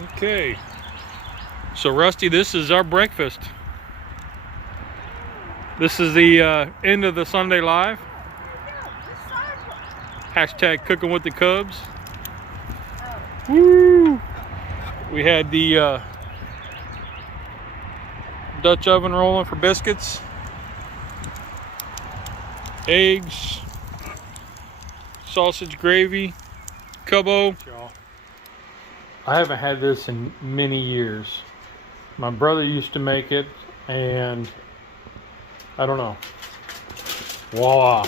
Okay, so Rusty, this is our breakfast. This is the end of the Sunday Live. Hashtag cooking with the Cubs. Woo! We had the Dutch oven rolling for biscuits, eggs, sausage gravy, cubbo. I haven't had this in many years. My brother used to make it, and I don't know. Voila!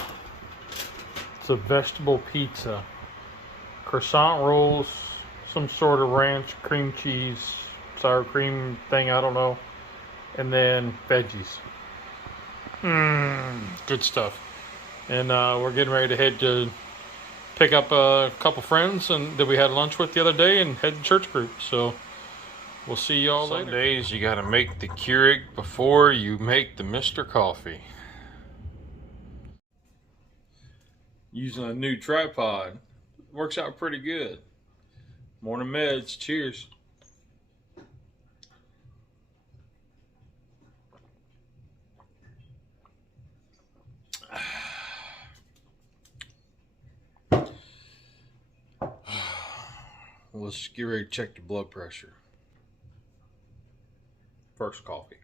It's a vegetable pizza, croissant rolls, some sort of ranch, cream cheese, sour cream thing, I don't know, and then veggies. Good stuff. And we're getting ready to head to pick up a couple friends and that we had lunch with the other day and head to church group. So we'll see y'all later. Some days you gotta make the Keurig before you make the Mr. Coffee. Using a new tripod. Works out pretty good. Morning meds. Cheers. Let's get ready to check the blood pressure. First coffee.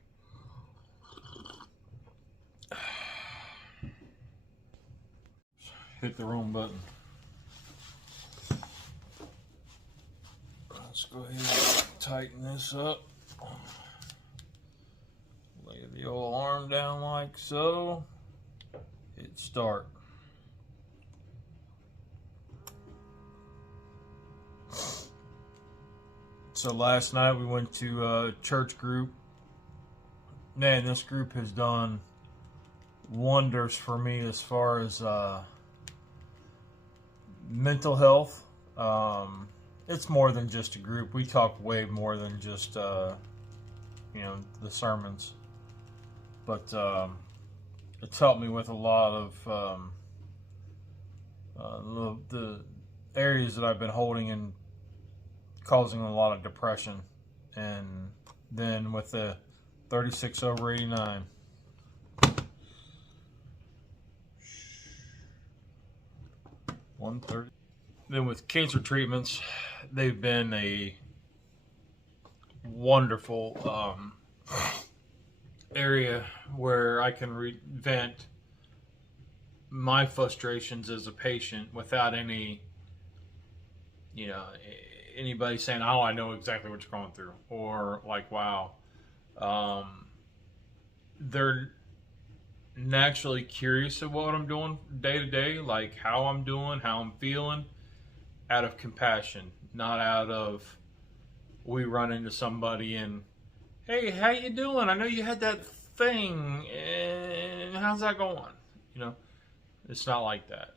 Hit the wrong button. Let's go ahead and tighten this up. Lay the old arm down like so. Hit start. So last night we went to a church group. Man, this group has done wonders for me as far as mental health. It's more than just a group. We talk way more than just the sermons, but it's helped me with a lot of the areas that I've been holding and causing a lot of depression. And then with the 36 over 89. 130. Then with cancer treatments, they've been a wonderful area where I can vent my frustrations as a patient without any, anybody saying, "Oh, I know exactly what you're going through," or like, "Wow." They're naturally curious of what I'm doing day to day, like how I'm doing, how I'm feeling, out of compassion, not out of we run into somebody and, "Hey, how you doing? I know you had that thing, and how's that going?" It's not like that.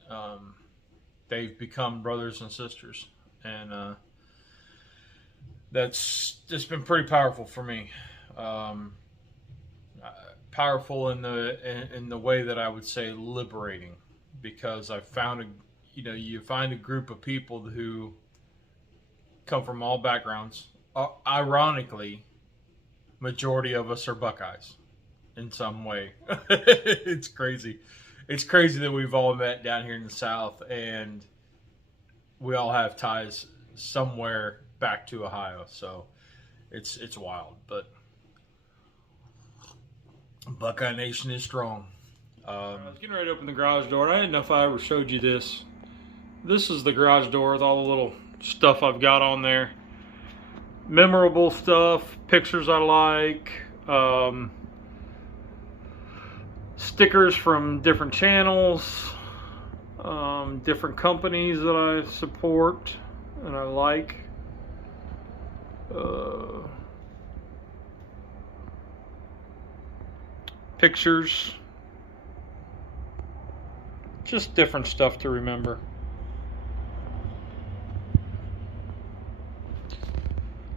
They've become brothers and sisters, and that's just been pretty powerful for me. Powerful in the way that I would say liberating, because I found you find a group of people who come from all backgrounds. Ironically, majority of us are Buckeyes in some way. It's crazy. It's crazy that we've all met down here in the South, and we all have ties somewhere back to Ohio. So it's wild, but Buckeye Nation is strong. I was getting ready to open the garage door. I didn't know if I ever showed you this. This is the garage door with all the little stuff I've got on there. Memorable stuff, pictures I like, stickers from different channels, different companies that I support and I like. Pictures, just different stuff to remember.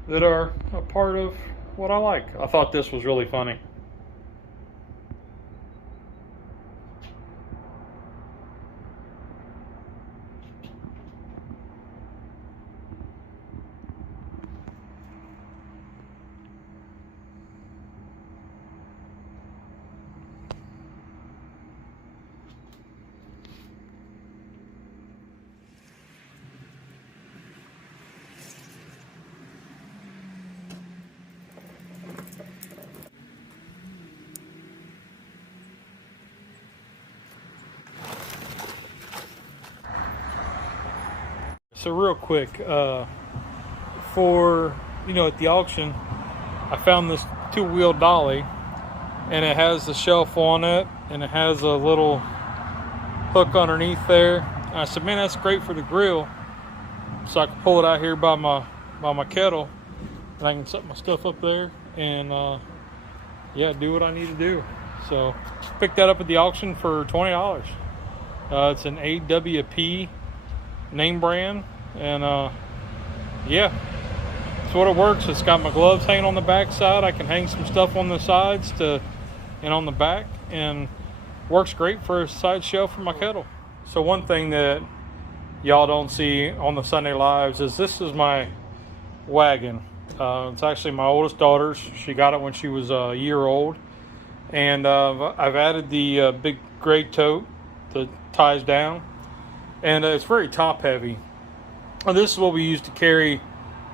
That are a part of what I like. I thought this was really funny. So real quick, for, at the auction, I found this 2-wheel dolly, and it has the shelf on it, and it has a little hook underneath there. And I said, man, that's great for the grill, so I can pull it out here by my kettle, and I can set my stuff up there, and yeah, do what I need to do. So picked that up at the auction for $20. It's an AWP name brand, and yeah, that's what it works. It's got my gloves hanging on the back side. I can hang some stuff on the sides and on the back, and works great for a side shelf for my kettle. So one thing that y'all don't see on the Sunday Lives is this is my wagon. It's actually my oldest daughter's. She got it when she was a year old, and I've added the big gray tote that ties down, and it's very top heavy. And this is what we use to carry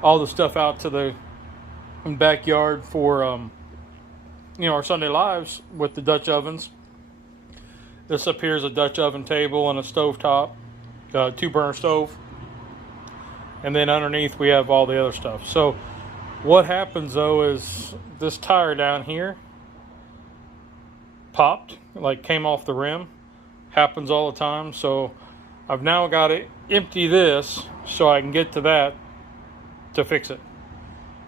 all the stuff out to the backyard for our Sunday Lives with the Dutch ovens. This up here is a Dutch oven table and a stove top, 2-burner stove, and then underneath we have all the other stuff. So what happens though is this tire down here popped, like came off the rim. Happens all the time. So I've now got to empty this so I can get to that to fix it.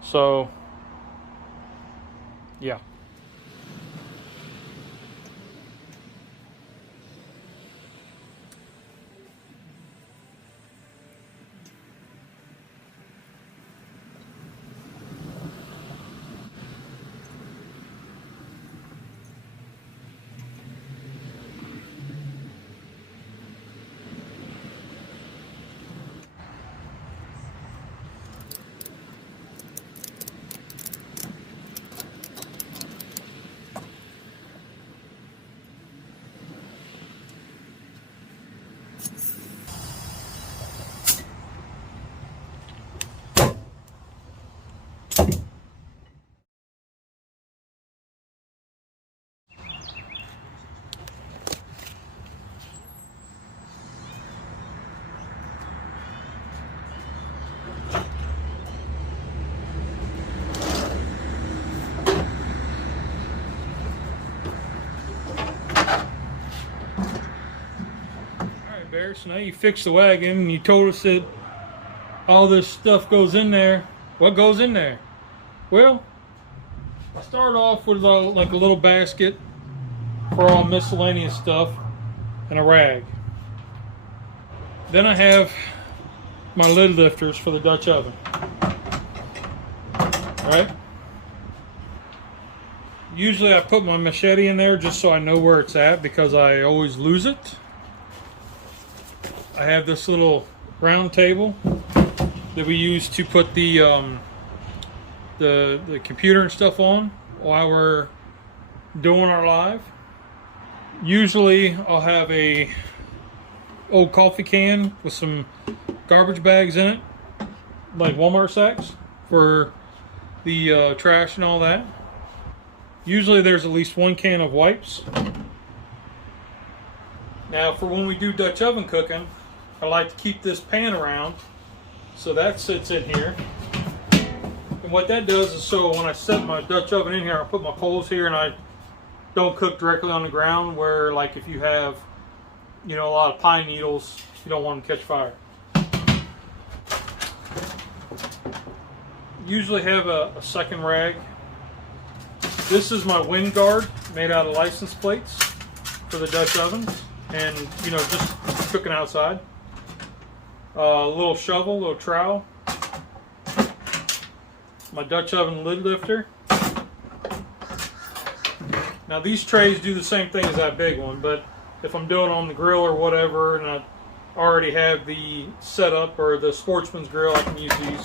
So yeah. Bear, so now you fixed the wagon and you told us that all this stuff goes in there. What goes in there? Well, I start off with like a little basket for all miscellaneous stuff and a rag. Then I have my lid lifters for the Dutch oven. Right? Usually I put my machete in there just so I know where it's at, because I always lose it. I have this little round table that we use to put the computer and stuff on while we're doing our live. Usually I'll have a old coffee can with some garbage bags in it, like Walmart sacks for the trash and all that. Usually there's at least 1 can of wipes. Now for when we do Dutch oven cooking, I like to keep this pan around, so that sits in here. And what that does is, so when I set my Dutch oven in here, I put my coals here and I don't cook directly on the ground, where like if you have, a lot of pine needles, you don't want them to catch fire. Usually have a second rag. This is my wind guard made out of license plates for the Dutch ovens, and just cooking outside. A little shovel, a little trowel. My Dutch oven lid lifter. Now these trays do the same thing as that big one, but if I'm doing it on the grill or whatever, and I already have the setup or the Sportsman's grill, I can use these.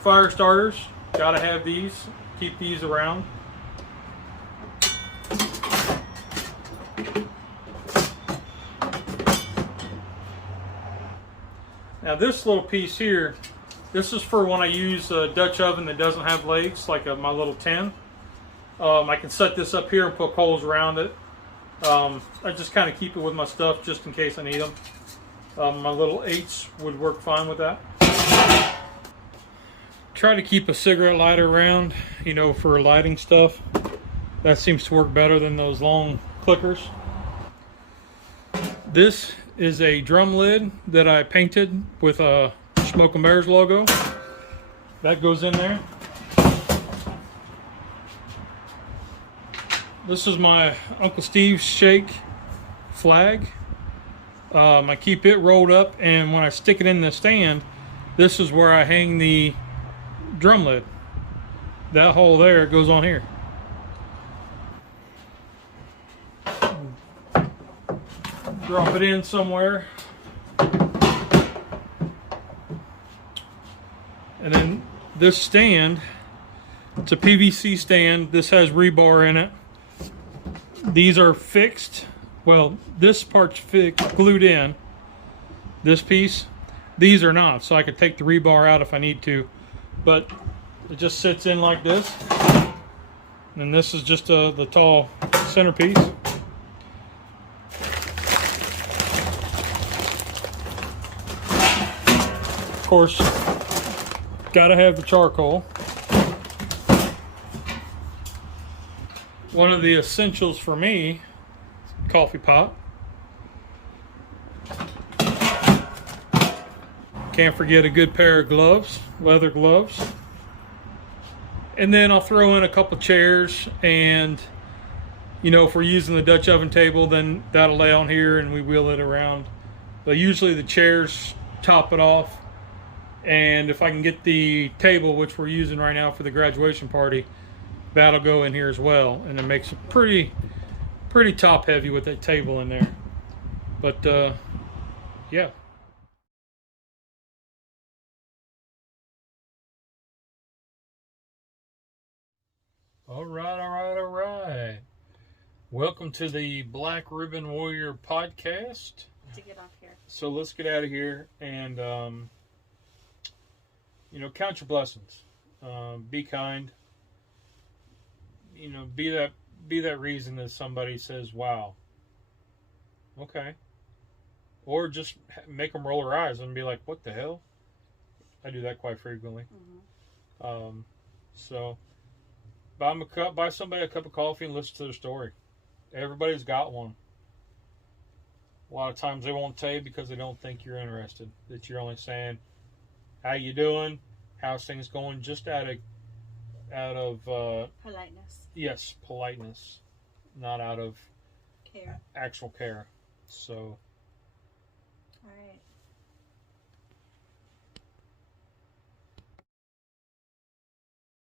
Fire starters, gotta have these. Keep these around. Now this little piece here, this is for when I use a Dutch oven that doesn't have legs, like my little tin. I can set this up here and put coals around it I just kind of keep it with my stuff just in case I need them. My little 8s would work fine with that. Try to keep a cigarette lighter around, you know, for lighting stuff. That seems to work better than those long clickers. This is a drum lid that I painted with a Smoke and Bears logo. That goes in there. This is my Uncle Steve's Shake flag. I keep it rolled up, and when I stick it in the stand, this is where I hang the drum lid. That hole there goes on here. Drop it in somewhere. And then this stand, it's a PVC stand. This has rebar in it. These are fixed. Well, this part's fixed, glued in. This piece, these are not. So I could take the rebar out if I need to. But it just sits in like this. And this is just the tall centerpiece. Of course, gotta have the charcoal. One of the essentials for me, coffee pot. Can't forget a good pair of gloves, leather gloves. And then I'll throw in a couple chairs, and you know, if we're using the Dutch oven table, then that'll lay on here and we wheel it around. But usually the chairs top it off. And if I can get the table, which we're using right now for the graduation party, that'll go in here as well. And it makes it pretty top heavy with that table in there. But yeah. All right. Welcome to the Black Ribbon Warrior podcast. To get off here. So let's get out of here and you know, count your blessings. Be kind. You know, be that reason that somebody says, "Wow." Okay. Or just make them roll their eyes and be like, "What the hell?" I do that quite frequently. Mm-hmm. So buy somebody a cup of coffee and listen to their story. Everybody's got one. A lot of times they won't tell you because they don't think you're interested. That you're only saying, "How you doing? How's things going?" Just out of politeness. Yes, politeness, not out of care. Actual care. So. All right.